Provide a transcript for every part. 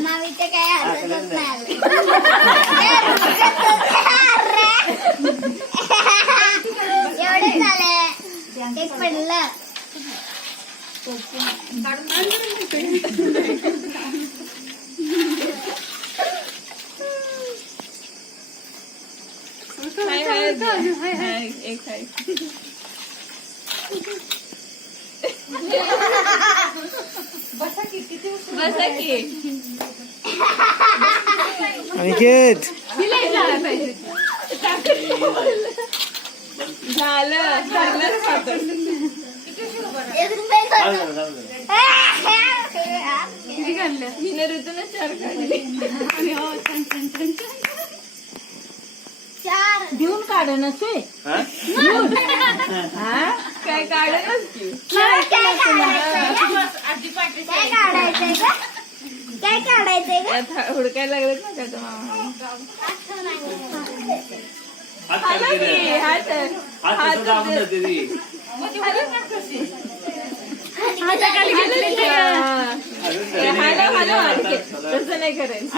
मामीच्या काय हातच नाही एवढं झालं एक पडलं अनिकेत देऊन काढ ना सोय काय काढेलच की काय काढायचंय हुडकायला लागलेत ना त्याचं मामा तसं नाही करायचं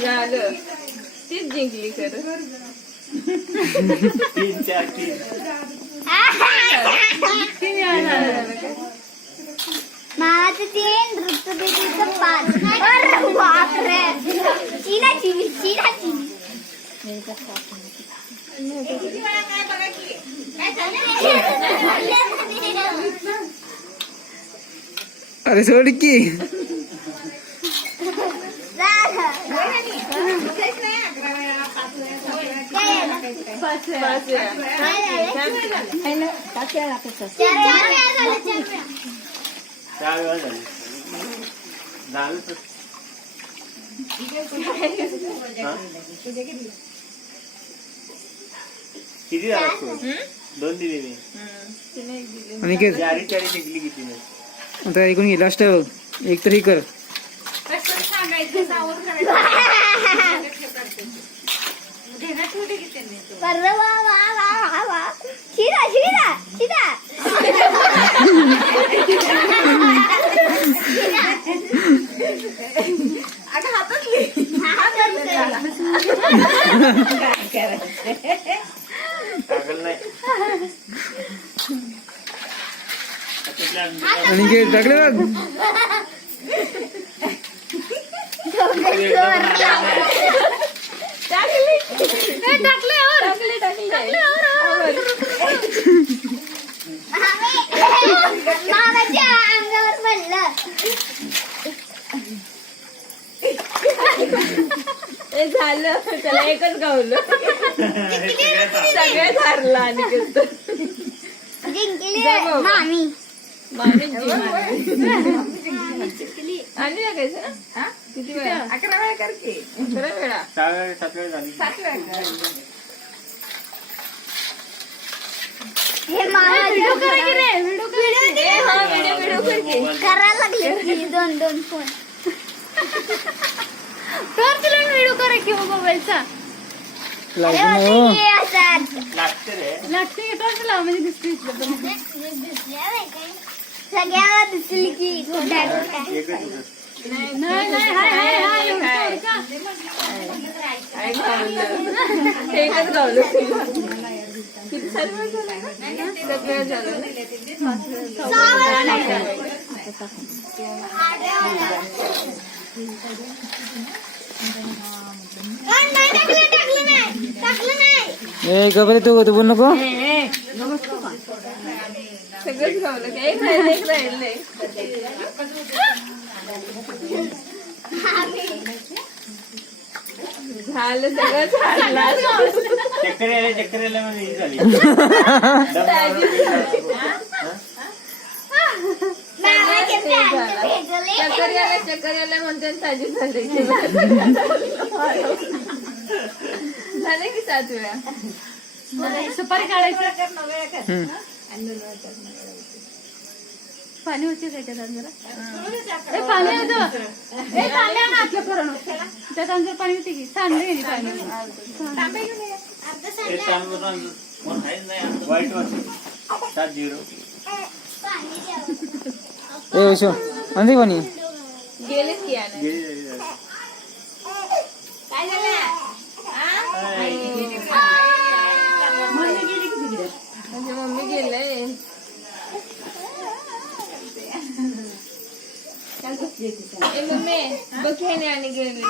झालं तीच जिंकली खरं मामाचं 3 ऋतुदेवीचं 5 अरे बापरे चिनाची अरे सोड की किती झाला 2 दिली मी अनिकेत आता ऐकून घे लास्ट आहे बघ एक तरी कर अनिकेत टाकले मामाच्या अंगावर पडलं झालं त्याला एकच गावलं सगळ्यात हारला आणि जिंकली मामी आणि टाकायचं ना किती वेळा 11 वेळा कर की 11 वेळा 7 वेळा झाली 7 वेळा हे मामा व्हिडिओ व्हिडिओ कर की करायला लागले 2 फोन टॉर्च लावून व्हिडिओ करा की मोबाईलचा लागते टॉर्च लाव म्हणजे दिसते सगळ्याला दिसली की एकच गावलं किती सारे वेळ झालं सगळं झालं गबरे तू बोल नको सगळंच गावलं एक राहिलंय झालं सगळं चक्कर यायला म्हणजे ही झाली चक्कर यायला म्हणते ताजी झाले झाले की 7 वेळा सुपारी काढायचं पाणी होते त्याच्यात जरा पाणी होतं पाणी आटलं करून त्यात अंदर पाणी होते की सांडलं गेली पाणी वाईट वर्ष 7-0. ए वैशो आणली पाणी गेले की आणायला. गेली गेली. काय झालं म्हणजे मम्मी गेलंय. ए मम्मी बघ ह्याने आणि गेले